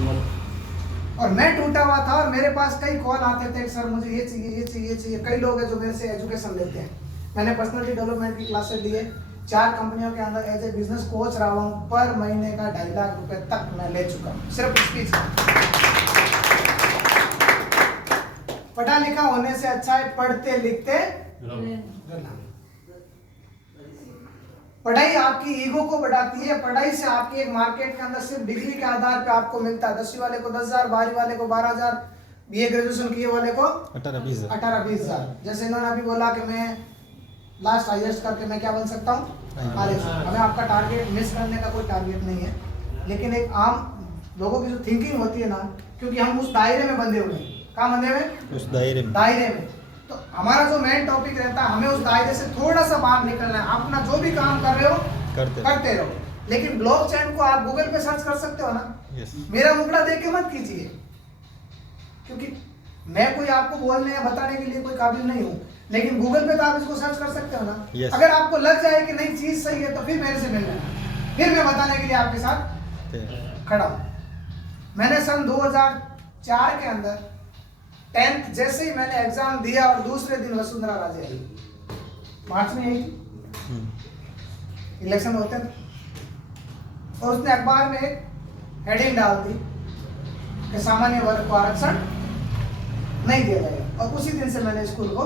और मैं टूटा हुआ था और मेरे पास कई कॉल आते थे, सर मुझे ये चाहिए ये चाहिए ये चाहिए। कई लोग हैं जो मेरे से एजुकेशन लेते हैं। मैंने पर्सनालिटी डेवलपमेंट की क्लासेस लिए, 4 कंपनियों के अंदर एज ए बिजनेस कोच रहा हूँ। पर महीने का 2.5 लाख रुपए तक मैं ले चुका हूँ सिर्फ स्पीच। पढ़ा लिखा होने से अच्छा है पढ़ते लिखते रहना। पढ़ाई आपकी ईगो को बढ़ाती है। पढ़ाई से आपकी एक मार्केट के अंदर सिर्फ डिग्री के आधार पे आपको मिलता है। 10वीं वाले को 10,000, 12वीं वाले को 12,000, बीए ग्रेजुएशन किए वाले को 18-20,000। जैसे इन्होंने अभी बोला कि मैं लास्ट हाईएस्ट करके मैं क्या बन सकता हूँ, हमें आपका टारगेट मिस करने का कोई टारगेट नहीं है, लेकिन एक आम लोगों की जो थिंकिंग होती है ना, क्योंकि हम उस दायरे में बंधे हुए हैं। कहाँ बंधे हुए? उस दायरे में। तो हमारा जो मेन टॉपिक रहता है, हमें उस दायरे से थोड़ा सा बाहर निकलना है। आप अपना जो भी काम कर रहे हो करते रहो, लेकिन ब्लॉकचेन को आप गूगल पे सर्च कर सकते हो ना। मेरा मुखड़ा देख के मत कीजिए, क्योंकि मैं कोई आपको बोलने या बताने के लिए कोई काबिल नहीं हूँ, लेकिन गूगल पे तो आप इसको सर्च कर सकते हो ना। अगर आपको लग जाए कि नहीं चीज सही है तो फिर मेरे से मिल लेना, फिर मैं बताने के लिए आपके साथ खड़ा हूँ। मैंने सन 2004 के अंदर 10th जैसे ही मैंने एग्जाम दिया और दूसरे दिन वसुंधरा राजे आई, मार्च में आई, इलेक्शन होते थे, और उसने अखबार में एक हेडिंग डाल दी कि सामान्य वर्ग को आरक्षण नहीं दिया जाएगा, और उसी दिन से मैंने स्कूल को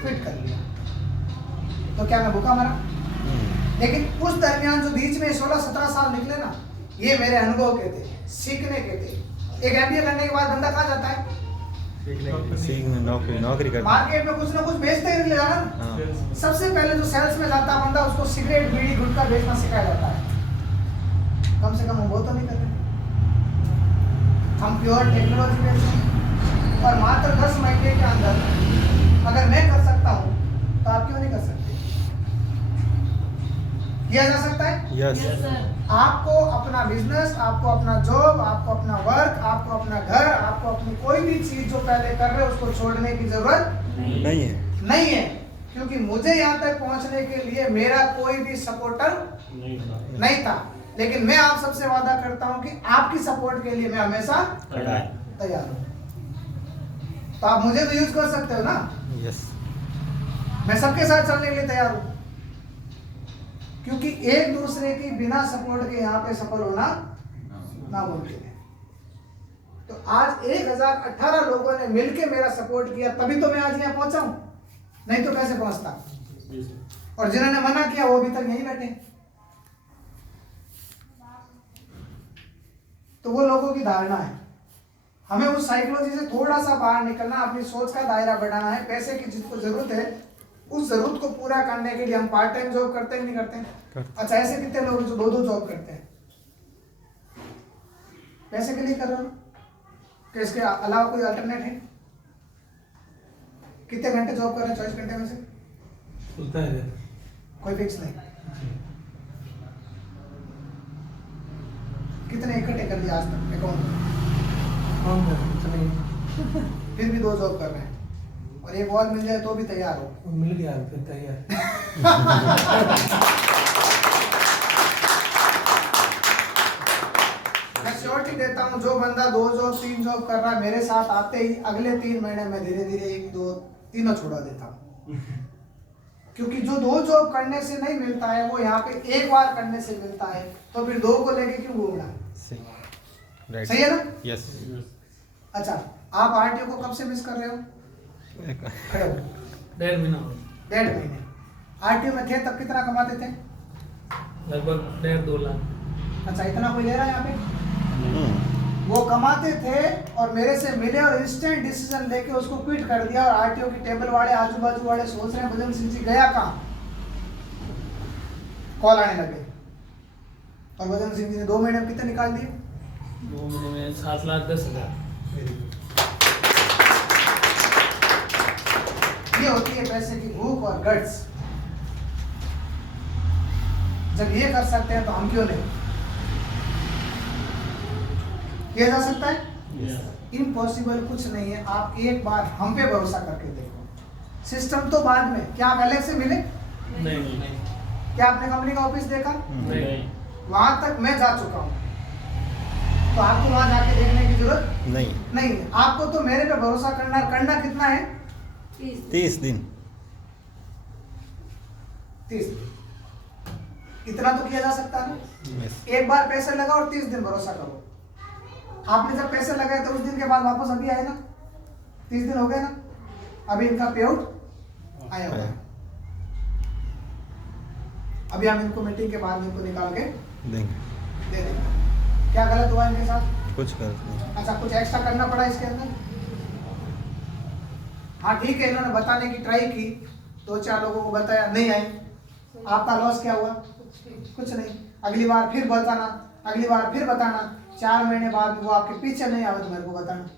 क्विट कर लिया। तो क्या मैं भूखा मरा? लेकिन उस दरमियान जो बीच में 16-17 साल निकले ना, ये मेरे अनुभव के थे, सीखने के थे। एक MBA करने के बाद बंदा कहाँ जाता है? सीखने, नौकरी करने। मार्केट में कुछ ना कुछ बेचते ही जाना ना। सबसे पहले जो सेल्स में जाता है बंदा, उसको सिगरेट, बीड़ी, गुटखा बेचना सिखाया जाता है। कम से कम हम वो तो नहीं कर रहे। हम प्योर टेक्नोलॉजी बेच रहे हैं, और मात्र 10 महीने के अंदर अगर मैं कर सकता हूँ तो आप क्यों नहीं कर सकते? किया जा सकता है। यस। आपको अपना बिजनेस, आपको अपना जॉब, आपको अपना वर्क, आपको अपना घर, आपको अपनी कोई भी चीज जो पहले कर रहे हो उसको छोड़ने की जरूरत नहीं है, क्योंकि मुझे यहाँ तक पहुँचने के लिए मेरा कोई भी सपोर्टर नहीं था। लेकिन मैं आप सबसे वादा करता हूँ कि आपकी सपोर्ट के लिए मैं हमेशा तैयार हूँ। तो आप मुझे तो यूज कर सकते हो ना। यस। मैं सबके साथ चलने के लिए तैयार हूँ, क्योंकि एक दूसरे की बिना सपोर्ट के यहाँ पे सफल होना नामुमकिन है। तो आज 1018 लोगों ने मिलके मेरा सपोर्ट किया, तभी तो मैं आज यहाँ पहुंचा हूं, नहीं तो कैसे पहुंचता। और जिन्होंने मना किया वो अभी तक यहीं बैठे। तो वो लोगों की धारणा है। हमें उस साइकोलॉजी से थोड़ा सा बाहर निकलना, अपनी सोच का दायरा बढ़ाना है। पैसे की जिसको जरूरत है, उस जरूरत को पूरा करने के लिए हम पार्ट टाइम जॉब करते हैं, नहीं करते? अच्छा, ऐसे कितने लोग जो 2-2 जॉब करते हैं? पैसे के लिए कर रहे हो कि इसके अलावा कोई अल्टरनेट है? कितने घंटे जॉब कर रहे हैं 24 घंटे में से? कोई फिक्स नहीं। कितने इकट्ठे कर दिया आज तक अकाउंट में? फिर भी 2 जॉब कर रहे हैं, और एक और मिल जाए तो भी तैयार हो। मिल गया फिर तैयार। मैं श्योरिटी देता हूँ, जो बंदा 2 जॉब 3 जॉब कर रहा है, मेरे साथ आते ही अगले 3 महीने में धीरे धीरे 1, 2, 3 छोड़ा देता हूँ। क्योंकि जो 2 जॉब करने से नहीं मिलता है, वो यहाँ पे एक बार करने से मिलता है, तो फिर 2 को लेके क्यों घूमना? सही है ना? यस। अच्छा, आप RTO को कब से मिस कर रहे हो? खड़े हो। 1.5 महीना। 1.5 महीने। RTO में थे तब कितना कमाते थे? लगभग 1.5-2 लाख। अच्छा, इतना कोई ले रहा है यहाँ पे? वो कमाते थे और मेरे से मिले और इंस्टेंट डिसीजन लेके उसको क्विट कर दिया, और RTO की टेबल वाले, आजू बाजू वाले सोच रहे हैं भजन सिंह जी गया कहाँ? कॉल आने लगे, और भजन सिंह जी ने 2 महीने में कितने निकाल दिए? 2 महीने में 7,10,000। ये होती है पैसे की भूख और गट्स। जब ये कर सकते हैं तो हम क्यों नहीं? किया जा सकता है। इम्पॉसिबल कुछ नहीं है। आप एक बार हम पे भरोसा करके देखो। सिस्टम तो बाद में। क्या आप अलग से मिले? नहीं। क्या आपने कंपनी का ऑफिस देखा? नहीं। वहां तक मैं जा चुका हूँ। तो आपको वहां जाके देखने की जरूरत नहीं। नहीं। आपको तो मेरे पे भरोसा करना कितना है? 30 दिन। 30। इतना तो किया जा सकता है ना। Yes. एक बार पैसे लगाओ और 30 दिन भरोसा करो। आपने जब पैसे लगाए तो उस दिन के बाद वापस अभी आए ना, 30 दिन हो गए ना, अभी इनका पे आउट आया हुआ है। अभी हम इनको मीटिंग के बाद इनको निकाल के देंगे। दे देंगे। क्या गलत हुआ इनके साथ? कुछ गलत नहीं। अच्छा, कुछ एक्स्ट्रा करना पड़ा इसके अंदर? हाँ ठीक है, इन्होंने बताने की ट्राई की, 2-4 लोगों को बताया, नहीं आए। आपका लॉस क्या हुआ? कुछ नहीं। अगली बार फिर बताना, अगली बार फिर बताना, 4 महीने बाद वो आपके पीछे नहीं आवे तो मेरे को बताना।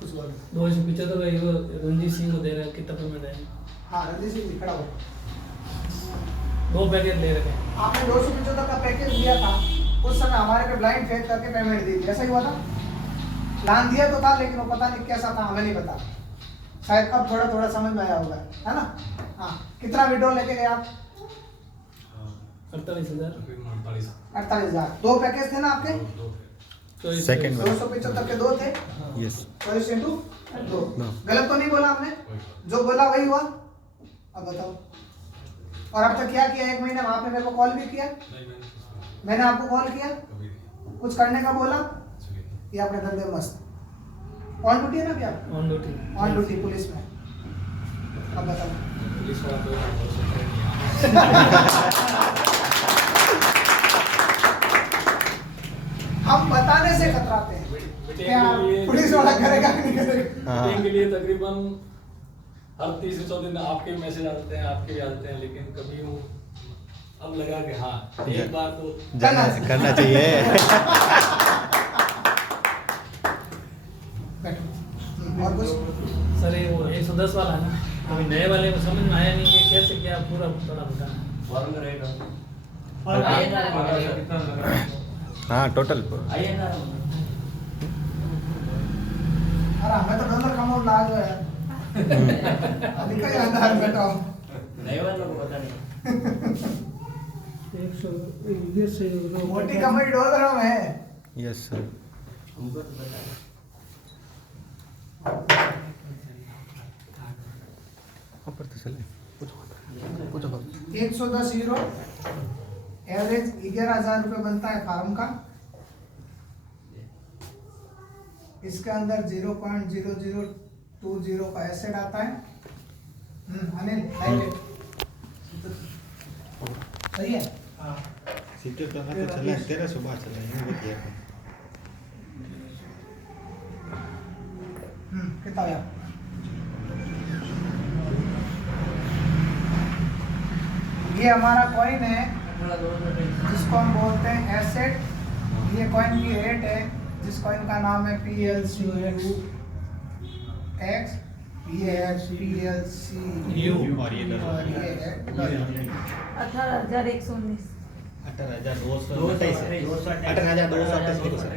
कुछ बोलो। 275 भाई वो रणजीत सिंह को दे रहे हैं, कितना पेमेंट है? हाँ रणजीत सिंह जी खड़ा हो। 2 पैकेट ले रहे हैं। आपने 275 का पैकेज दिया था, उस समय हमारे पे ब्लाइंड फेक करके पेमेंट दी थी, ऐसा ही हुआ था? प्लान दिया तो था, लेकिन वो पता नहीं कैसा था, हमें नहीं पता। शायद अब थोड़ा थोड़ा समझ में आया होगा, है ना? हाँ, कितना विड्रॉ लेके गए आप? 48,000। 48,000। 2 पैकेज थे ना आपके? सेकंड में 275 के 2 थे। यस। 24 into 2। No. गलत तो नहीं बोला आपने? जो बोला वही हुआ। अब बताओ। और अब तक क्या किया? 1 महीने में आपने मेरे को कॉल भी किया? मैंने आपको कॉल किया? कुछ करने का बोला? ये अपने धंधे में मस्त। ऑन ड्यूटी है ना अभी आप? On duty. On duty police में। अब बताओ। पुलिस वाला तो हम बताने से खतराते हैं क्या पुलिस वाला करेगा कि नहीं करेगा? मीटिंग के लिए तकरीबन हर 30-100 दिन आपके मैसेज आते हैं, आपके भी आते हैं, लेकिन कभी वो अब लगा कि हाँ एक बार तो करना चाहिए। बैठो। और कुछ? सर ये वो 110 वाला है ना, अभी नए वाले को समझ में आया नहीं ये कैसे क्या पूरा बड़ा बताना। हाँ टोटल। अरे हमें तो डॉलर कमाओ लाग है। अभी का अंदर बैठो। नए वालों को पता नहीं। 100 मोटी कमाई डॉलर में है। Yes sir. हमको तो पता है। ऊपर तो चले। 110 यूरो एवरेज 11,000 रुपये बनता है फार्म का। इसके अंदर 0.0020 का एसेट आता है। अनिल लाइट सही है? हाँ। सीटें तो हमारे चला है, तेरा सुबह चला है, ये बताइए। कितना आया? ये हमारा कॉइन है जिसको हम बोलते हैं एसेट। ये कॉइन की रेट है जिस कॉइन का नाम है PLCUX। ये है PLCU और ये है डॉलर। 18,119। 18,228 है। 18,228 लिखो सर।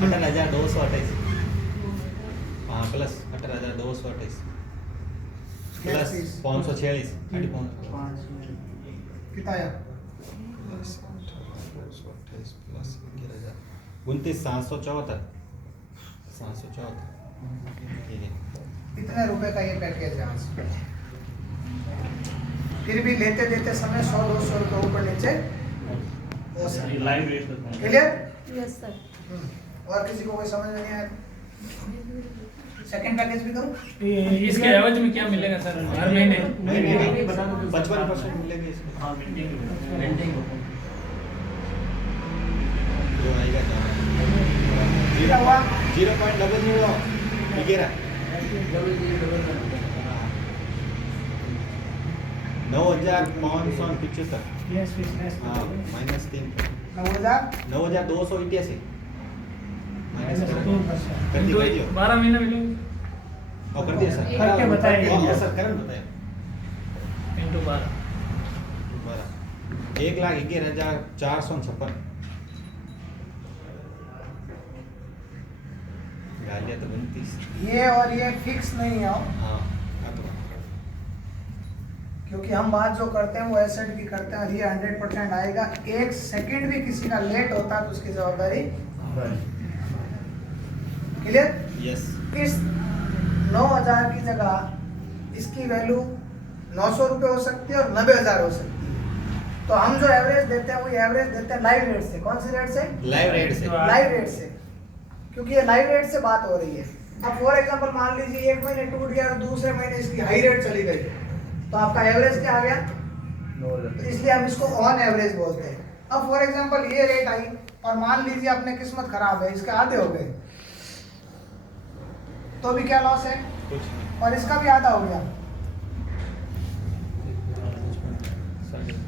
18,228। हाँ प्लस 18,228 प्लस 546। कितना आया? 29,774। 774। इतने रुपए का ये पैकेज है आज। फिर भी लेते देते समय 100-200 रुपये ऊपर नीचे हो सकता है। Live rate clear? Yes sir. और किसी को कोई समझ में नहीं आया? सेकंड पैकेज भी करूं? इसके एवज में क्या मिलेगा सर हर महीने? 55% मिलेगा इसमें। हाँ मेंटेन जो आएगा क्या हुआ? 0.00 वगैरह 9,575। हाँ -3 9,288 माइनस कर दिया 12 महीने मिलेंगे और कर दिया सर। करके बताइए। सर करण बताया इंटू 12 1,11,456। गालियाँ तो बनती। ये और ये फिक्स नहीं है। हाँ अब क्योंकि हम बात जो करते हैं वो एसेट की करते हैं, ये 100% आएगा। 1 सेकंड भी किसी का लेट होता है तो उसकी जवाबदारी। क्लियर? यस। इस 9,000 की जगह इसकी वैल्यू 900 रुपये हो सकती है और 90,000 हो सकती है। तो हम जो एवरेज देते हैं वो एवरेज देते हैं लाइव रेट से। कौन सी रेट से? लाइव रेट से। लाइव रेट से, क्योंकि ये लाइव रेट से बात हो रही है। अब फॉर एग्जांपल मान लीजिए 1 महीने टूट गया और दूसरे महीने इसकी हाई रेट चली गई, तो आपका एवरेज क्या आ गया? तो इसलिए हम इसको ऑन एवरेज बोलते हैं। अब फॉर एग्जांपल ये रेट आई और मान लीजिए अपने किस्मत खराब है, इसके आधे हो गए, तो भी क्या लॉस है? कुछ नहीं। और इसका भी आधा हो गया,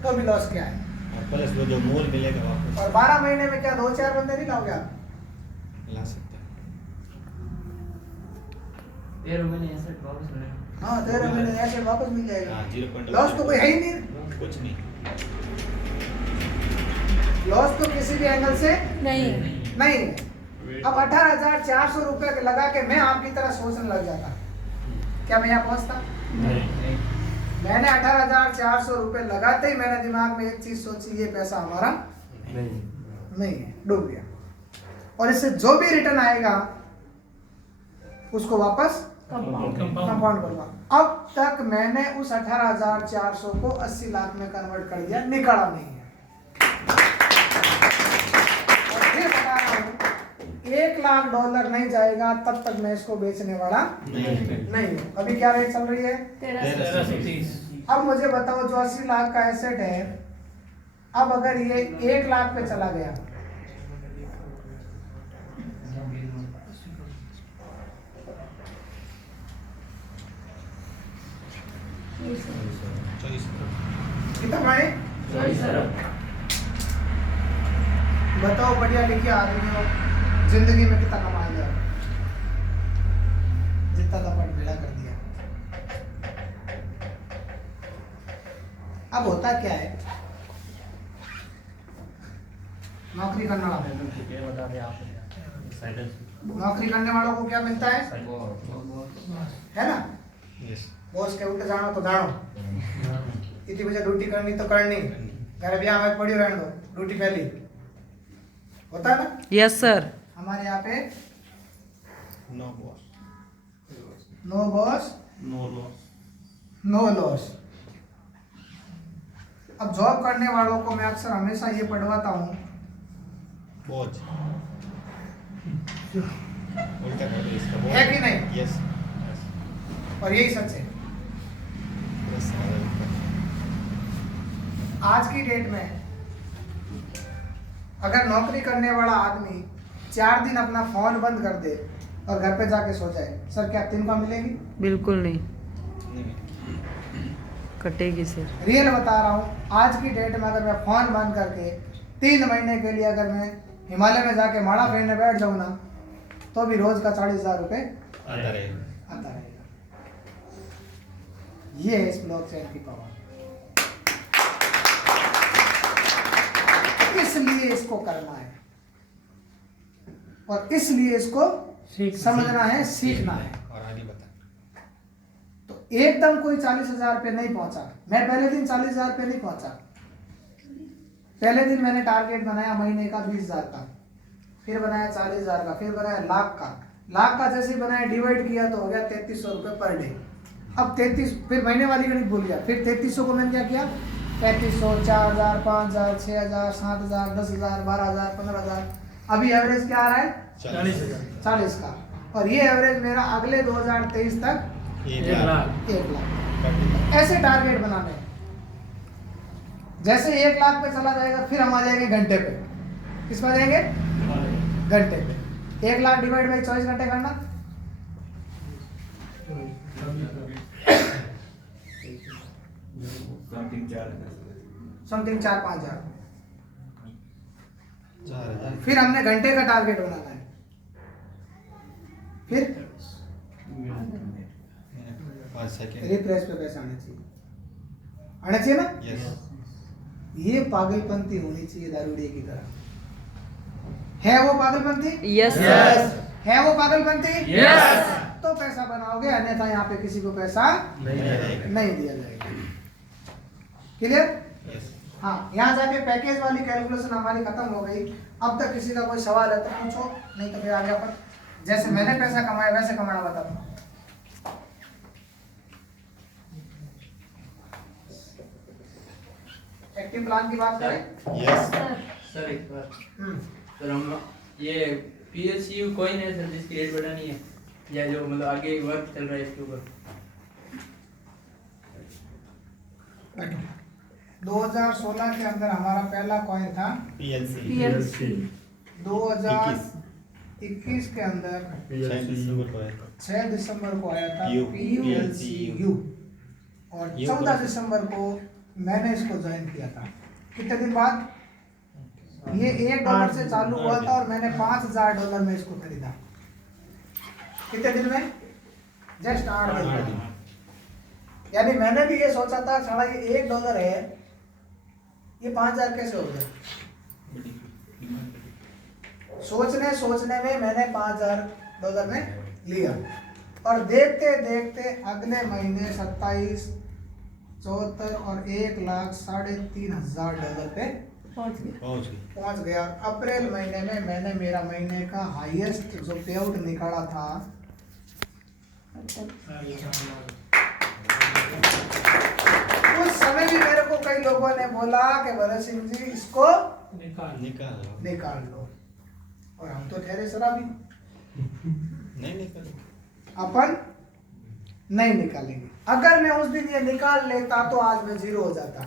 तो भी लॉस क्या है? और प्लस वो जो मूल मिलेगा वापस और 12 महीने में क्या 2-4 बंदे नहीं लाओगे आप? ला सकते हैं। 13 महीने एसेट वापस मिलेगा। हाँ 13 महीने ऐसे वापस मिल जाएगा। हाँ 0. लॉस तो कोई है ही नहीं। कुछ नहीं। लॉस तो किसी भी एंगल से नहीं नहीं है। अब 18,400 रुपये लगा के मैं आपकी तरह सोचने लग जाता, क्या मैं यहाँ पहुँचता? मैंने 18,400 रुपये लगाते ही मैंने दिमाग में एक चीज सोची, ये पैसा हमारा नहीं है, डूब गया। और इससे जो भी रिटर्न आएगा उसको वापस कंपाउंड करूंगा। अब तक मैंने उस 18,400 को 80 लाख में कन्वर्ट कर दिया, निकाला नहीं है। और फिर बता रहा हूं $1,00,000 नहीं जाएगा तब तक मैं इसको बेचने वाला नहीं हूं। अभी क्या रेट चल रही है? 1330। अब मुझे बताओ जो 80 लाख का एसेट है, अब अगर ये 1 लाख पे चला गया, कितना भाई? बताओ बढ़िया लिखिए आदमी हो, जिंदगी में कितना कमाएगा? जितना का पट भेड़ा कर दिया। अब होता क्या है, नौकरी करने वाले, नौकरी करने वालों को क्या मिलता है ना? यस। बॉस के उल्टे जानो तो जानो, इतनी बजे ड्यूटी करनी तो करनी, घर भी हमें पड़ी रहने दो, ड्यूटी पहली होता है ना? Yes sir. हमारे यहाँ पे no boss, no boss no loss. No loss. अब जॉब करने वालों को मैं अक्सर हमेशा ये पढ़वाता हूँ, बोझ उल्टा कर दो इसका, बोझ है कि नहीं? यस। और यही सच है। आज की डेट में अगर नौकरी करने वाला आदमी 4 दिन अपना फोन बंद कर दे और घर पे जाके सो जाए, सर क्या तनख्वाह मिलेगी? बिल्कुल नहीं, नहीं। कटेगी सर। रियल बता रहा हूँ, आज की डेट में अगर मैं फोन बंद करके 3 महीने के लिए अगर मैं हिमालय में जाके माड़ा फेरने बैठ जाऊँ ना, तो भी रोज का 40,000 रुपये आता रहेगा। आता रहेगा। ये है इस ब्लॉकचेन की पावर। इसलिए इसको करना है और इसलिए इसको समझना है, सीखना है। और आगे बता। तो एकदम कोई 40,000 रुपये नहीं पहुंचा। मैं पहले दिन 40,000 रुपये नहीं पहुंचा। पहले दिन मैंने टारगेट बनाया महीने का 20,000 का, फिर बनाया 40,000 का, फिर बनाया लाख का। लाख का जैसे ही बनाया डिवाइड किया तो हो गया 3300 रुपये पर डे। अब 33, फिर महीने वाली गणित भूल गया। फिर 3300 को मैंने क्या किया, 3500, 4,000, 5,000, 6,000, 7,000, 10,000, 12,000, 15,000। अभी एवरेज क्या आ रहा है? 40 का। और ये एवरेज मेरा अगले 2023 तक 1 लाख। 1 लाख। ऐसे टारगेट बनाने हैं। जैसे 1 लाख पे चला जाएगा फिर हम आ जाएंगे घंटे पे। किस पे आ जाएंगे? घंटे पे। 1 लाख डिवाइड बाई 24 घंटे करना, समथिंग 4-5 हज़ार। 4,000। फिर हमने घंटे का टारगेट बनाना है। फिर 5 सेकंड। रिफ्रेश पे पैसे आने चाहिए, आने चाहिए ना? यस। ये पागलपंती होनी चाहिए दारूडिये की तरह। है वो पागलपंती? यस है वो पागलपंती? यस। तो पैसा बनाओगे, अन्यथा यहाँ पे किसी को पैसा नहीं नहीं दिया जाएगा। क्लियर? यस हाँ, यहाँ जाके पैकेज वाली कैलकुलेशन हमारी खत्म हो गई। अब तक किसी का कोई सवाल है तो पूछो, नहीं तो फिर आगे अपन जैसे मैंने पैसा कमाया वैसे कमाना बताता हूँ। एक्टिव प्लान की बात करें। यस सर एक बार हम्म, सर हम ये PSU कॉइन है सर जिसकी रेट बढ़ानी है या जो मतलब आगे वर्क चल रहा है इसके ऊपर। 2016 के अंदर हमारा पहला कॉइन था। PLC 2021 के अंदर 6 दिसंबर को है 6 दिसंबर को आया था यू, PLCU और यू 14 बोला। दिसंबर को मैंने इसको ज्वाइन किया था। कितने दिन बाद? ये $1 से चालू हुआ था और मैंने $5000 में इसको खरीदा। कितने दिन में? जस्ट 8 दिन में। यानी मैंने भी ये सोचा था साला ये $1 है, ये 5000 कैसे हो गया? सोचने में मैंने $5000 में लिया और देखते देखते अगले महीने 27, 74 और $1,03,500 पे पहुंच गई पहुंच गया। और अप्रैल महीने में मैंने मेरा महीने का हाईएस्ट जो पे आउट निकाला था उस समय भी मेरे को कई लोगों ने बोला कि भरत सिंह जी इसको निकाल लो, और हम तो ठहरे शराबी, नहीं निकल अपन नहीं निकालेंगे। अगर मैं उस दिन ये निकाल लेता तो आज मैं 0 हो जाता,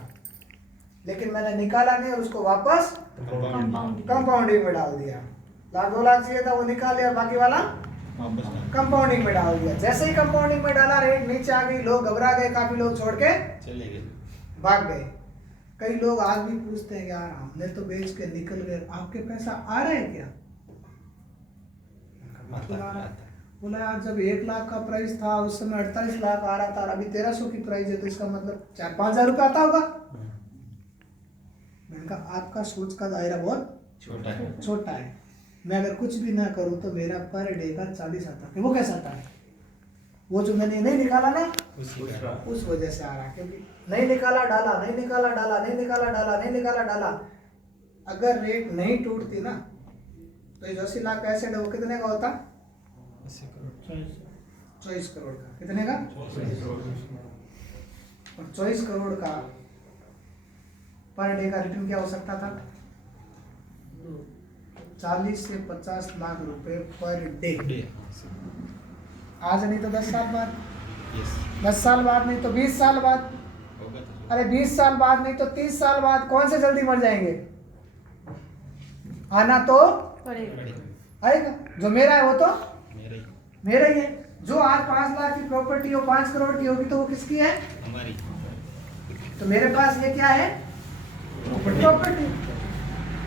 लेकिन मैंने निकाला नहीं और उसको वापस कंपाउंडिंग में डाल दिया। लाख 2 लाख चाहिए था वो निकाल लिया, बाकी वाला कंपाउंडिंग में डाल दिया। जैसे ही कंपाउंडिंग में डाला रेट नीचे आ गई, लोग घबरा गए, काफी लोग छोड़ के चले गए। भाग गए। कई लोग आज भी पूछते हैं यार हमने तो बेच के निकल गए, आपके पैसा आ रहा है क्या? बोला यार जब 1 लाख का प्राइस था उस समय 48 लाख आ रहा था, अभी 1300 की प्राइस है तो इसका मतलब 4-5 हजार रुपया आता होगा। मैंने कहा आपका सोच का दायरा बहुत छोटा है। मैं अगर कुछ भी ना करूं तो मेरा पर डे का 40 आता है। वो कैसा आता है? वो जो मैंने नहीं निकाला ना उस वजह से आ रहा है, क्योंकि नहीं निकाला डाला, नहीं निकाला डाला, नहीं निकाला डाला, नहीं निकाला डाला। अगर रेट नहीं टूटती ना तो ये 80 लाख का एसेट है वो कितने का होता? 24 करोड़ का। कितने का? और 24 करोड़ का पर डे का रिटर्न क्या हो सकता था? 40 से 50 लाख रुपए पर डे। आज नहीं तो 10 साल बाद, 10 साल बाद नहीं तो 20 साल बाद, अरे 20 साल बाद नहीं तो 30 साल बाद। कौन से जल्दी मर जाएंगे? आना तो आएगा। जो मेरा है वो तो मेरा ही है। जो आज 5 लाख की प्रॉपर्टी हो 5 करोड़ की होगी तो वो किसकी है? हमारी। तो मेरे पास ये क्या है? प्रॉपर्टी।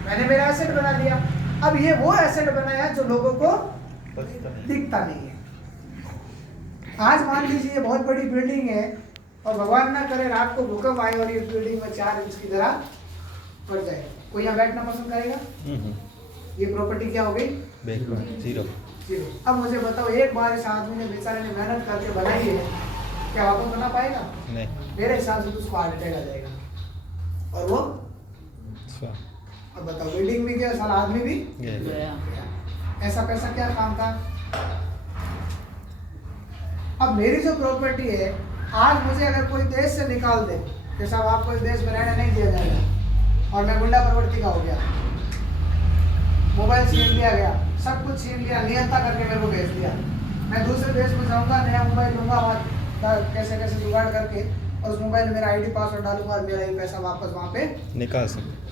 मैंने मेरा एसेट बना लिया। अब ये वो एसेट बनाया जो लोगों को दिखता नहीं है। आज मान लीजिए बहुत बड़ी बिल्डिंग है और भगवान ना करे रात को भूकंप आए और ये बिल्डिंग में 4 इंच की दरार पड़ जाए, कोई यहाँ बैठना पसंद करेगा? ये प्रॉपर्टी क्या हो गई? जीरो। अब मुझे बताओ, एक बार इस आदमी ने बेचारे ने मेहनत करके बनाई है, क्या वापस बना पाएगा? नहीं। मेरे हिसाब से तो उसको हार्ट अटैक आ जाएगा। और वो अब बताओ, बिल्डिंग भी गया, साला आदमी भी गया। ऐसा पैसा क्या काम था? अब मेरी जो प्रॉपर्टी है, आज मुझे अगर कोई देश से निकाल दे कि साहब आपको इस देश में रहने नहीं दिया जाएगा, और मैं गुंडा प्रवृत्ति का हो गया, मोबाइल छीन लिया गया, सब कुछ छीन लिया, नियंत्रण करके मेरे को भेज दिया, मैं दूसरे देश में जाऊंगा, नया मोबाइल लूंगा, कैसे कैसे जुगाड़ करके, और उस मोबाइल में मेरा आईडी पासवर्ड डालूंगा और मेरा ये पैसा वापस वहाँ पे निकाल सकते।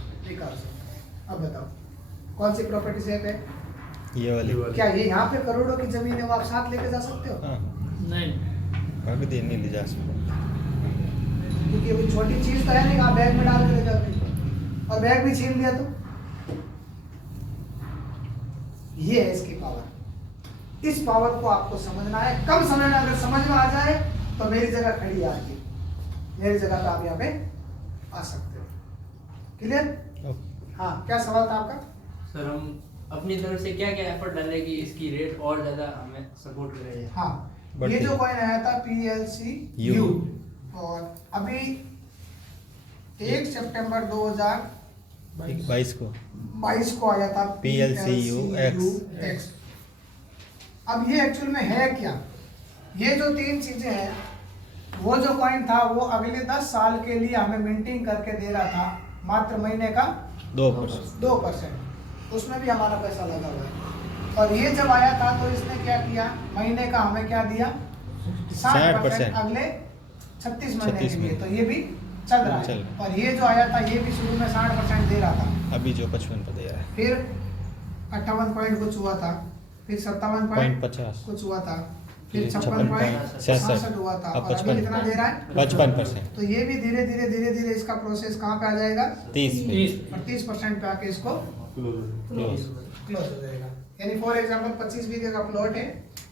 अब बताओ कौन सी प्रॉपर्टी सेफ है? ये वाली। क्या ये यहाँ पे करोड़ों की जमीन है वो आप साथ लेके जा सकते हो? हाँ, नहीं भाग दे नहीं ले जा सकते। क्योंकि ये कोई छोटी चीज तो है नहीं, आप बैग में डाल के ले जाओगे और बैग भी छीन लिया तो ये है इसकी पावर। इस पावर को आपको समझना है। कम समय में अगर समझ में आ जाए तो मेरी जगह खड़ी है आपकी, मेरी जगह पे आप यहाँ पे आ सकते हो। क्लियर? हाँ, क्या सवाल था आपका? सर हम अपनी तरफ से क्या क्या एफर्ट डाले कि इसकी रेट और ज्यादा हमें सपोर्ट करे? हाँ, ये जो कॉइन आया था PLCU, और अभी 1 सितंबर 2022 22 को आया था PLCUX। अब ये एक्चुअल में है क्या? ये जो 3 चीजें हैं, वो जो कॉइन था वो अगले 10 साल के लिए हमें मिंटिंग करके दे रहा था, मात्र महीने का 2%। उसमें भी हमारा पैसा लगा हुआ है। और ये जब आया था तो इसने क्या किया, महीने का हमें क्या दिया, 60% अगले 36 महीने के लिए। तो ये भी चल रहा है। और ये जो आया था ये भी शुरू में 60% दे रहा था, अभी जो 55 पर दे रहा है। फिर 58 पॉइंट कुछ हुआ था, फिर 57 पॉइंट 50 कुछ हुआ था, फिर 56.66 हुआ था, अब और अभी कितना दे रहा है, 55%। तो ये भी धीरे धीरे इसका प्रोसेस कहाँ पे आ जाएगा, 30 और 30% पे आके इसको क्लोज। क्लोज हो जाएगा। यानी फॉर एग्जांपल 25 बीघे का प्लॉट है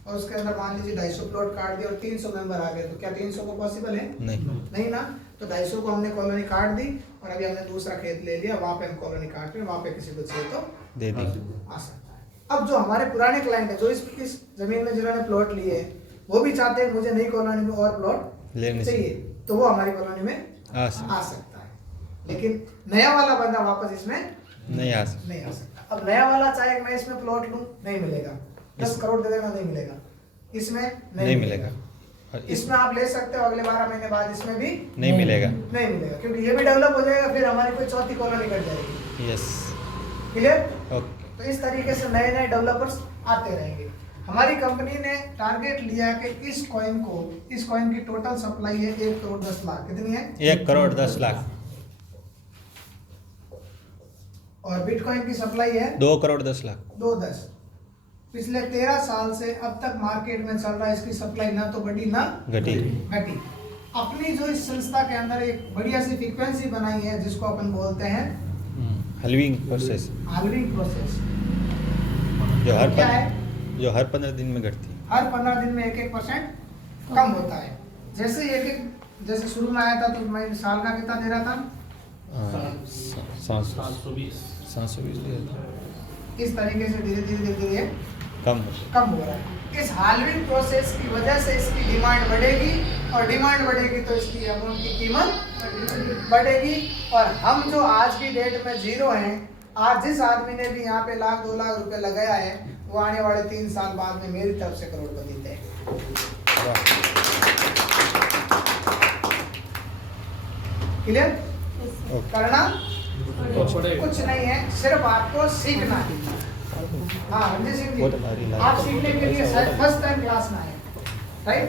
और उसके अंदर मान लीजिए 250 प्लॉट काट दिया और 300 मेंबर आ गए, तो क्या 300 को पॉसिबल है? नहीं ना। तो 250 को हमने कॉलोनी काट दी और अभी हमने दूसरा खेत ले लिया, वहाँ पे हम कॉलोनी काट रहे हैं, वहाँ पे किसी को चाहिए तो दे दी। आ सकता है। अब जो हमारे पुराने क्लाइंट है जो इस जमीन में जिन्होंने प्लॉट लिए है, वो भी चाहते हैं मुझे नई कॉलोनी में और प्लॉट लेने चाहिए, तो वो हमारी कॉलोनी में आ सकता है। लेकिन नया वाला बंदा वापस इसमें नहीं आ सकता। नहीं आ सकता। अब नया वाला चाहे मैं इसमें प्लॉट लूं, नहीं मिलेगा। 10 करोड़ दे देना, नहीं मिलेगा। इसमें नहीं मिलेगा। और इसमें आप ले सकते हो, अगले 12 महीने बाद इसमें भी नहीं मिलेगा। नहीं मिलेगा, क्योंकि ये भी डेवलप हो जाएगा, फिर हमारी कोई चौथी कॉलोनी कट जाएगी। Yes, clear? ओके। तो इस तरीके से नए नए डेवलपर्स आते रहेंगे। हमारी कंपनी ने टारगेट लिया कि इस कॉइन की टोटल सप्लाई है 1 करोड़ 10 लाख। कितनी है? 1 करोड़ 10 लाख। और बिटकॉइन की सप्लाई है 2 करोड़ 10 लाख। 2.10। पिछले 13 साल से अब तक मार्केट में चल रहा है, इसकी सप्लाई ना तो बढ़ी ना घटी। अपनी जो इस संस्था के अंदर एक बढ़िया सी फ्रीक्वेंसी बनाई है, जिसको अपन बोलते हैं हलविंग प्रोसेस, जो हर 15 दिन में घटती है। हर 15 दिन में 1% कम होता है। जैसे शुरू में आया था तो मैं साल का कितना दे रहा था, 720 दिया था। इस तरीके से धीरे धीरे कम हो रहा है। इस हालविंग प्रोसेस की वजह से इसकी डिमांड बढ़ेगी, और डिमांड बढ़ेगी तो इसकी अमाउंट की कीमत बढ़ेगी। और हम जो आज की डेट में जीरो हैं, आज जिस आदमी ने भी यहाँ पे 1-2 लाख रुपए लगाया है, वो आने वाले 3 साल बाद में मेरी तरफ से करोड़पति थे। क्लियर? करना कुछ नहीं है, सिर्फ आपको सीखना है। हाँ रणजीत सिंह जी, आप सीखने के लिए शायद फर्स्ट टाइम क्लास में आए, राइट?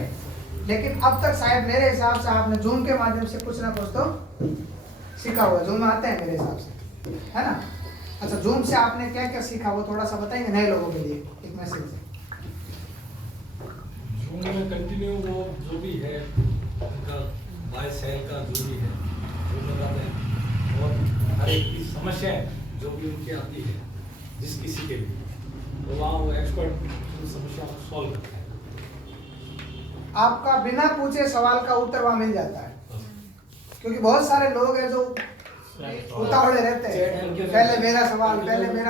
लेकिन अब तक शायद मेरे हिसाब से आपने जूम के माध्यम से कुछ ना कुछ तो सीखा हुआ। जूम में आते हैं मेरे हिसाब से, है ना? अच्छा, जूम से आपने क्या क्या सीखा वो थोड़ा सा बताएंगे नए लोगों के लिए, एक मैसेज। जूम में कंटिन्यू वो जो भी है उनका बाय सेल का जो भी है वो बताते हैं, और हर एक की समस्या जो भी उनकी आती है, जिस किसी के भी, तो वहाँ वो एक्सपर्ट उस समस्या को सॉल्व करते हैं। आपका बिना पूछे सवाल का उत्तर वहाँ मिल जाता है, क्योंकि बहुत सारे लोग हैं जो उतावले रहते हैं, पहले मेरा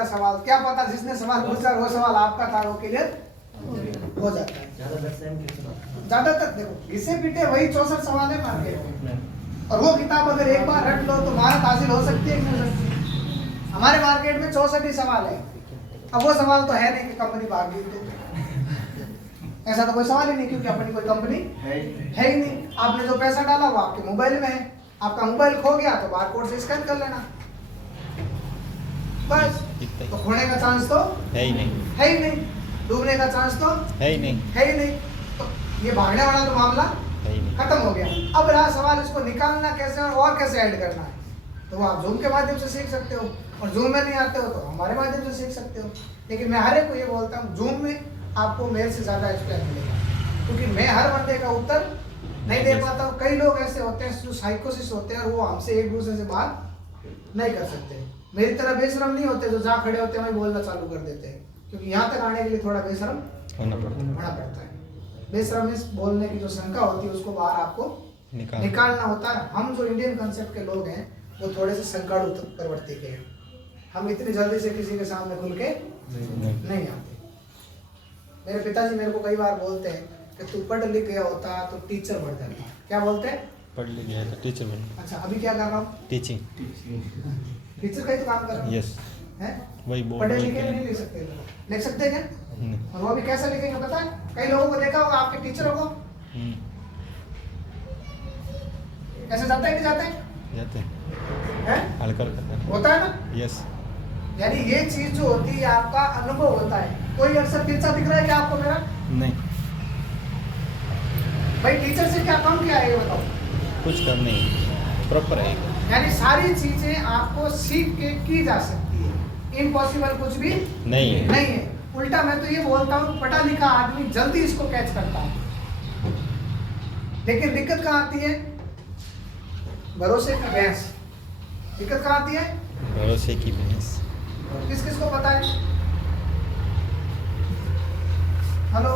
सवाल, क्या पता जिसने सवाल पूछा वो सवाल आपका था, वो क्लियर हो जाता है। ज्यादातर देखो घिसे पीटे वही 64 सवाल है मार्केट में, और वो किताब अगर एक बार रट लो तो महारत हासिल हो सकती है कि नहीं हो सकती? हमारे मार्केट में 64 ही सवाल है। अब वो सवाल तो है नहीं कि कंपनी भाग गई, तो ऐसा तो कोई सवाल ही नहीं, क्योंकि अपनी कोई कंपनी है ही नहीं। आपने जो पैसा डाला वो आपके मोबाइल में है, आपका मोबाइल खो गया तो बारकोड से स्कैन कर लेना, बस। तो खोने का चांस तो है ही नहीं, डूबने का चांस तो है ही नहीं, तो ये भागने वाला तो मामला खत्म हो गया। अब रहा सवाल इसको निकालना कैसे और कैसे ऐड करना है, तो वो आप जूम के माध्यम से सीख सकते हो, और जूम में नहीं आते हो तो हमारे माध्यम से सीख सकते हो। लेकिन मैं हर एक को ये बोलता हूँ, जूम में आपको मेरे से ज़्यादा एक्सप्लेन मिलेगा, क्योंकि मैं हर बंदे का उत्तर नहीं दे पाता हूँ। कई लोग ऐसे होते हैं जो साइकोसिस होते हैं, और वो हमसे एक दूसरे से बात नहीं कर सकते। मेरी तरह बेशरम नहीं होते जो जहाँ खड़े होते हैं वहीं बोलना चालू कर देते हैं, क्योंकि यहाँ तक आने के लिए थोड़ा बेशरम होना पड़ता है। बेशरम इस बोलने की जो शंका होती है उसको बाहर आपको निकालना होता है। हम जो इंडियन कंसेप्ट के लोग हैं वो थोड़े से संकाड़ू प्रवृत्ति के हैं, हम इतनी जल्दी से किसी के सामने खुल के नहीं आते। मेरे पिताजी मेरे को कई बार बोलते हैं कि तू पढ़ लिख गया होता तो टीचर बन जाता। क्या बोलते हैं? पढ़ लिया है तो टीचर बन अच्छा, अभी क्या कर रहा हूँ? टीचिंग टीचर का ही तो काम कर रहा हूँ। यस हैं? वही बोल पढ़े रहे लिखे हैं नहीं लिख सकते, लिख सकते क्या? नहीं। और वो भी कैसे लिखेंगे पता है? कई लोगों को देखा होगा आपके टीचरों को, हम्म, कैसे जाते हैं कि जाते हैं? जाते हैं हैं? हल्का करते हैं होता है ना? यस यानी ये चीज जो होती है आपका अनुभव होता है। कोई अक्सर पिक्चर दिख रहा है क्या आपको मेरा? नहीं भाई टीचर से क्या काम किया है ये बताओ? कुछ कर नहीं प्रॉपर है यानी सारी चीजें आपको सीख के की जा सकती है, इम्पॉसिबल कुछ भी नहीं है नहीं है। उल्टा मैं तो ये बोलता हूँ पढ़ा लिखा आदमी जल्दी इसको कैच करता है, लेकिन दिक्कत कहाँ आती है? भरोसे की भैंस। दिक्कत कहाँ आती है? भरोसे की भैंस किस किस को पता है? हेलो,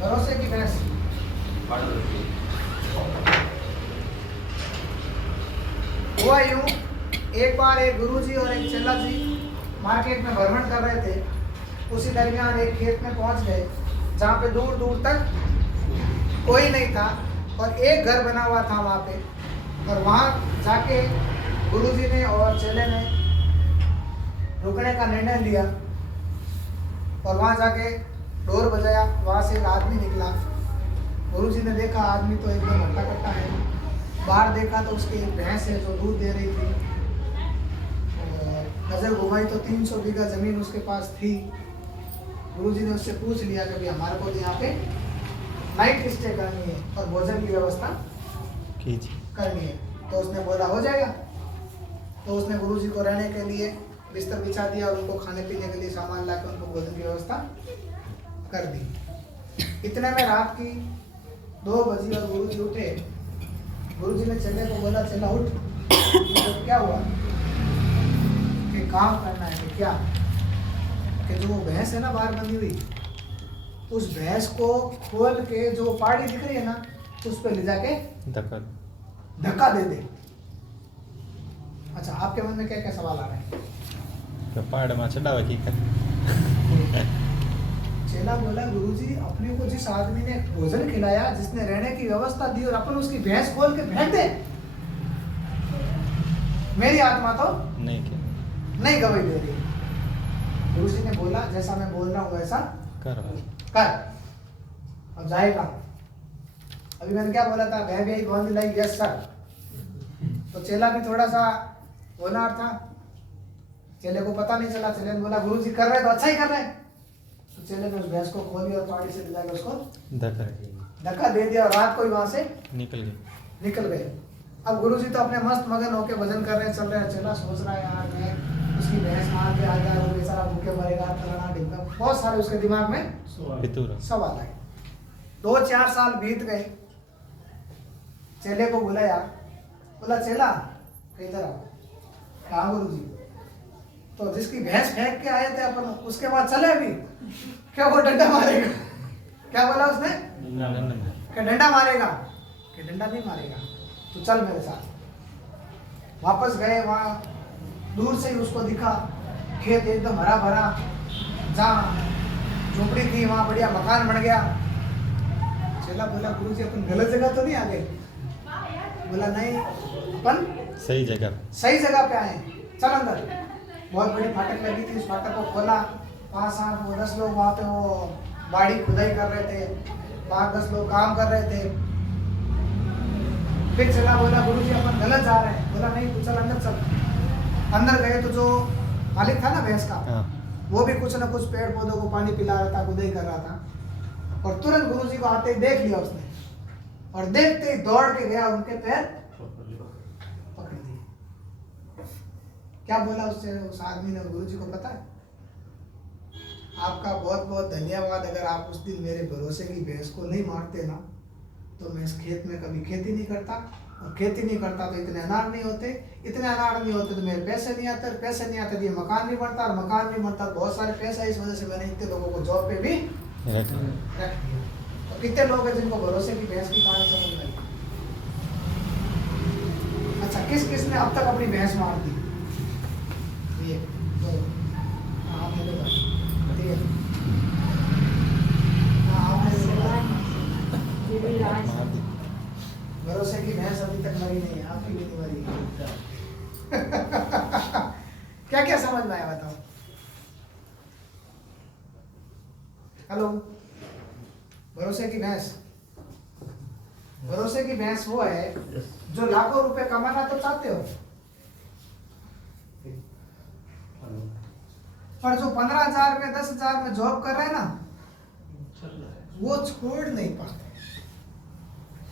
भरोसे की भैंस। हुआ यूं, एक बार एक गुरुजी और एक चेला जी मार्केट में भ्रमण कर रहे थे। उसी दरमियान एक खेत में पहुंच गए जहाँ पे दूर दूर तक कोई नहीं था और एक घर बना हुआ था वहाँ पे। और वहाँ जाके गुरुजी ने और चेले ने रुकने का निर्णय लिया और वहाँ जाके डोर बजाया। वहाँ से एक आदमी निकला। गुरुजी ने देखा आदमी तो एकदम हट्टा कट्टा है। बाहर देखा तो उसकी एक भैंस है जो दूध दे रही थी। नजर घुमाई तो 300 बीघा जमीन उसके पास थी। गुरुजी ने उससे पूछ लिया कि भाई हमारे को तो यहाँ पे नाइट स्टे करनी है और भोजन की व्यवस्था कीजिए करनी है। तो उसने बोला हो जाएगा। तो उसने गुरुजी को रहने के लिए बिस्तर बिछा दिया और उनको खाने पीने के लिए सामान ला के उनको भोजन की व्यवस्था कर दी। इतने में रात की 2 बजी और गुरुजी उठे। गुरुजी ने चेले को बोला चला उठ। तो क्या हुआ कि काम करना है कि क्या कि जो वो भैंस है ना बाहर बंधी हुई, उस भैंस को खोल के जो पाड़ी दिख रही है ना उस पर ले जाके धक्का धक्का दे दे। अच्छा, आपके मन में क्या क्या सवाल आ रहे हैं? तो पहाड़ में चढ़ावा की कर चेला बोला गुरुजी अपने को जिस आदमी ने भोजन खिलाया, जिसने रहने की व्यवस्था दी और अपन उसकी भैंस खोल के फेंक दे, मेरी आत्मा तो नहीं क्या नहीं गवाही दे रही। गुरुजी ने बोला जैसा मैं बोल रहा हूँ वैसा कर कर और जाएगा। अभी मैंने क्या बोला था? भय भी कौन दिलाई? Yes sir. तो चेला भी थोड़ा सा होनहार था। चेले को पता नहीं चला। चेले ने बोला गुरुजी कर रहे तो अच्छा ही कर रहे हैं। तो चेले ने उस भैंस को खोली और पाड़ी से ले जाकर उसको धक्का दे दिया और रात को ही वहां से निकल गए। अब गुरुजी तो अपने मस्त मगन होके भजन कर रहे हैं, चल रहे हैं। चेला सोच रहा है यार मैं उसकी भैंस मार के आ गया, वो बेचारा भूखे मरेगा, फलाना ढिमका, बहुत सारे उसके दिमाग में सवाल आए। 2-4 साल बीत गए। चेले को बुलाया, बोला चेला इधर आओ। कहा गुरुजी? तो जिसकी भैंस फेंक के आए थे अपन, उसके बाद चले अभी क्या वो डंडा मारेगा? क्या बोला उसने? क्या डंडा मारेगा? कि डंडा नहीं मारेगा, तो चल मेरे साथ। वापस गए। वहाँ दूर से ही उसको दिखा खेत एकदम हरा भरा, जहाँ झोपड़ी थी वहाँ बढ़िया मकान बन गया। चेला बोला गुरुजी अपन गलत जगह तो नहीं आ गए? बोला नहीं, अपन सही जगह पे आए, चल अंदर। बहुत बड़ी फाटक लगी थी, उस फाटक को खोला। 5-8-10 लोग वहाँ पे वो बाड़ी खुदाई कर रहे थे। 5-10 लोग काम कर रहे थे। फिर चला बोला गुरुजी अपन गलत जा रहे हैं। बोला नहीं, तू चल अंदर चल। अंदर गए तो जो मालिक था ना भैंस का, वो भी कुछ ना कुछ पेड़ पौधों को पानी पिला रहा था, खुदाई कर रहा था। और तुरंत गुरुजी को आते ही देख लिया उसने और देखते ही दौड़ के गया, उनके पैर पकड़ दिए। क्या बोला उससे उस आदमी ने? गुरुजी को पता है? आपका बहुत बहुत धन्यवाद। अगर आप उस दिन मेरे भरोसे की भैंस को नहीं मारते ना, तो मैं इस खेत में कभी खेती नहीं करता, और खेती नहीं करता तो इतने अनार नहीं होते, इतने अनार नहीं होते तो मेरे पैसे नहीं आते, और पैसे नहीं आते तो ये मकान नहीं बनता, और मकान नहीं बनता तो बहुत सारे पैसा। इस वजह से मैंने इतने लोगों को जॉब पे भी रख दिया। तो कितने लोग हैं जिनको भरोसे की भैंस की कहानी समझ में आई? अच्छा, किस किस ने अब तक अपनी भैंस मार दी? ये तो आपने देखा, ठीक है? आपने देखा भरोसे की भैंस अभी तक मरी नहीं है, आपकी भी नहीं मरी। क्या क्या समझ में आया बताओ। हेलो, भरोसे की भैंस, भरोसे की भैंस वो है जो लाखों रुपए कमाना तो चाहते हो, पर जो 15,000 में 10,000 में जॉब कर रहे हैं ना, वो छोड़ नहीं पाते।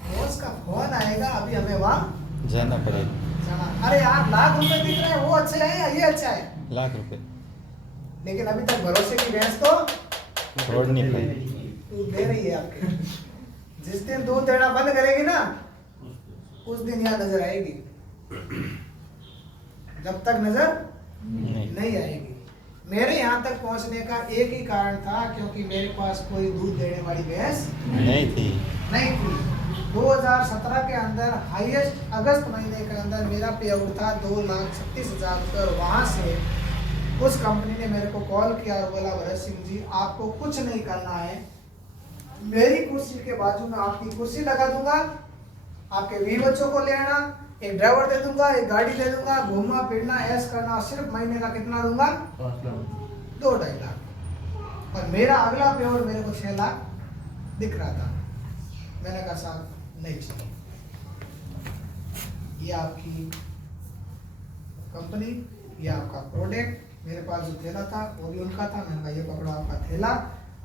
बॉस का फोन आएगा, अभी हमें वहां जाना पड़ेगा। जाना। अरे यार, लाख रुपए दिख रहे हैं, वो अच्छे हैं या ये अच्छा है? लाख रुपए लेकिन अभी तक भरोसे की भैंस तो छोड़ नहीं पाए। दूध दे रही है आपके। जिस दिन दूध देना बंद करेगी ना, उस दिन यहाँ नजर आएगी। जब तक नजर नहीं आएगी। मेरे यहाँ तक पहुँचने का एक ही कारण था, क्योंकि मेरे पास कोई दूध देने वाली भैंस नहीं थी। 2017 के अंदर हाईएस्ट अगस्त महीने के अंदर मेरा पे आउट था 2,36,000 रुपये, और वहाँ से उस कंपनी ने मेरे को कॉल किया और बोला, भरत सिंह जी आपको कुछ नहीं करना है, मेरी कुर्सी के बाजू में आपकी कुर्सी लगा दूंगा, आपके 20 बच्चों को ले आना, एक ड्राइवर दे दूंगा, एक गाड़ी दे दूंगा, घूमना फिरना ऐश करना, सिर्फ महीने का कितना दूंगा? 2-2.5 लाख। और मेरा अगला पे और मेरे को 6 लाख दिख रहा था। मैंने कहा साहब नहीं चाहिए, ये आपकी कंपनी, ये आपका प्रोडक्ट, मेरे पास जो थैला था वो भी उनका था। मैंने कहा ये पकड़ो आपका थैला,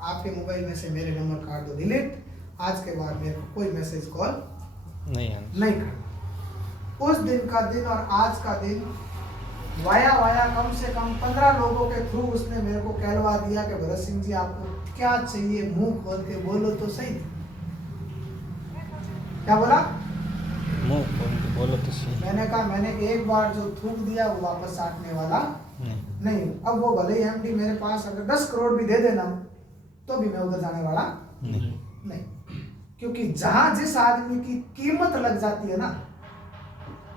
आपके मोबाइल में से मेरे नंबर काट दो डिलीट, आज के बाद मेरे को कोई मैसेज कॉल नहीं करना। उस दिन का दिन और आज का दिन वाया कम से कम 15 लोगों के थ्रू उसने मेरे को कहलवा दिया कि भरत सिंह जी आपको क्या चाहिए, मुंह खोल के बोलो तो सही। क्या बोला? मुंह खोल के बोलो तो सही। मैंने कहा मैंने एक बार जो थूक दिया वो वापस आने वाला नहीं। अब वो भले ही एमडी मेरे पास अगर 10 करोड़ भी दे देना तो भी मैं उधर जाने वाला नहीं। क्योंकि जहां जिस आदमी की कीमत लग जाती है ना,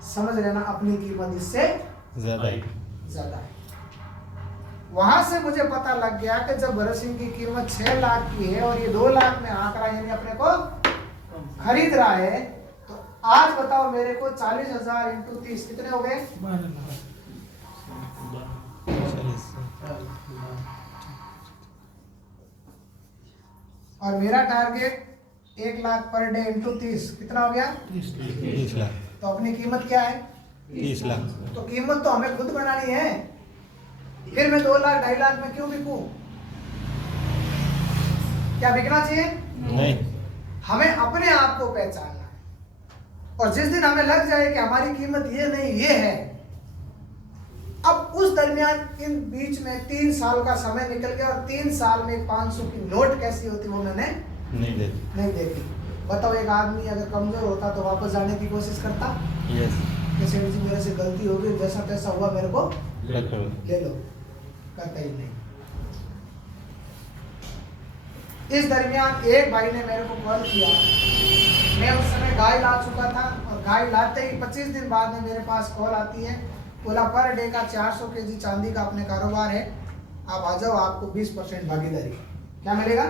समझ लेना अपनी कीमत इससे ज्यादा है। वहां से मुझे पता लग गया कि जब भरत सिंह की कीमत 6 लाख की है और ये 2 लाख में आंकड़ा यानी अपने को खरीद रहा है, तो आज बताओ मेरे को 40,000 × 30 कितने हो गए? 12 लाख। और मेरा टारगेट 1 लाख पर डे × 30 कितना हो गया? 30 लाख। तो अपनी कीमत क्या है? 30 लाख। तो कीमत तो हमें खुद बनानी है, फिर मैं 2 लाख 2.5 लाख में क्यों बिकूं? क्या बिकना चाहिए? नहीं। हमें अपने आप को पहचानना है, और जिस दिन हमें लग जाए कि हमारी कीमत ये नहीं ये है, अब उस दरमियान इन बीच में 3 साल का समय निकल गया, और 3 साल में 500 की नोट कैसी होती वो मैंने नहीं देखी। बताओ, एक आदमी अगर कमजोर होता तो वापस जाने की कोशिश करता? यस। जैसे मेरे से गलती हो गई, जैसा तैसा हुआ, मेरे को ले लो, करता ही नहीं। इस दरमियान एक भाई ने मेरे को कॉल किया, मैं उस समय गाय ला चुका था, और गाय लाते ही 25 दिन बाद में मेरे पास कॉल आती है, बोला पर डे का 400 केजी चांदी का अपने कारोबार है, आप आ जाओ, आपको 20% भागीदारी। क्या मिलेगा?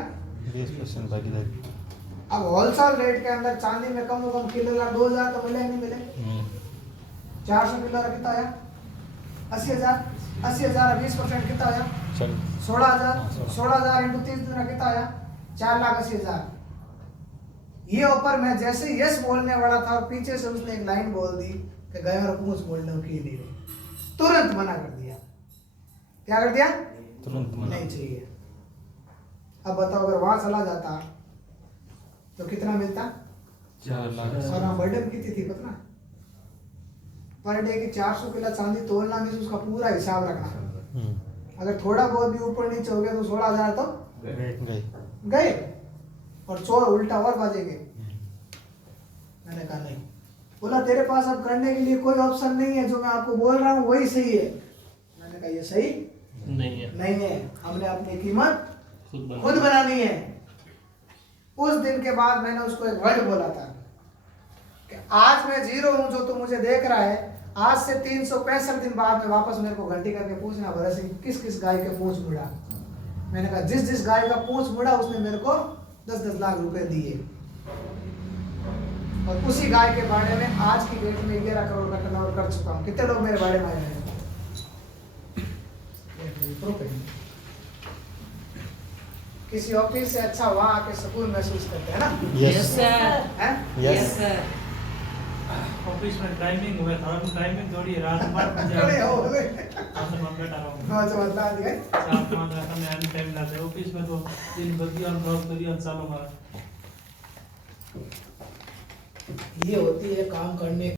20% भागीदारी। अब होलसेल रेट के अंदर चांदी में कम से कम किलो 2,000 तो मिले नहीं मिले? 400 किलो कितना आया? 80,000। 80,000 20% कितना आया? 16,000। 16,000 × 30 दिन कितना आया? 4,80,000। ये ऊपर मैं जैसे यस बोलने वाला था, और पीछे से उसने एक लाइन बोल दी कि गए और पूछ बोलने की नहीं रही, तुरंत मना कर दिया। क्या कर दिया? तुरंत मना। नहीं चाहिए। अब बताओ, अगर वहां चला जाता तो कितना मिलता? 4 लाख। और वहां बर्डन कितनी थी पता? पर डे की 400 किलो चांदी तोलना में उसका पूरा हिसाब रखना। अगर थोड़ा बहुत भी ऊपर नीचे हो गया तो 16,000 तो गए, और चोर उल्टा और बाजेंगे। मैंने कहा नहीं। बोला तेरे पास अब करने के लिए कोई ऑप्शन नहीं है, जो मैं आपको बोल रहा हूँ वही सही है। मैंने कहा ये सही नहीं है, हमने अपनी कीमत खुद बनानी है। उस दिन के बाद मैंने उसको एक वर्ड बोला था कि आज मैं 0 हूं, जो तू मुझे देख रहा है, आज से 365 दिन बाद में वापस मेरे को घंटी करके पूछना, भरत सिंह किस किस गाय के पूंछ मुड़ा? मैंने कहा जिस जिस गाय का पूंछ मुड़ा उसने मेरे को 10-10 लाख रुपए दिए। और उसी गाय के बाड़े में आज की डेट में 11 करोड़ का टर्नओवर कर चुका हूँ। कितने लोग मेरे बाड़े में आए हैं? किसी ऑफिस से अच्छा वहाँ आके सुकून महसूस करते हैं ना? यस हैं? यस ऑफिस में टाइमिंग हुआ था, टाइमिंग थोड़ी रात 12 बजे अरे हो गए। आज मैं बैठा रहा हूँ। हाँ, समझ ला दिया। 4-5 घंटा में एंड टाइम लाते ऑफिस में तो दिन बदिया और जॉब करिए चालू हमारा। ये होती है काम करने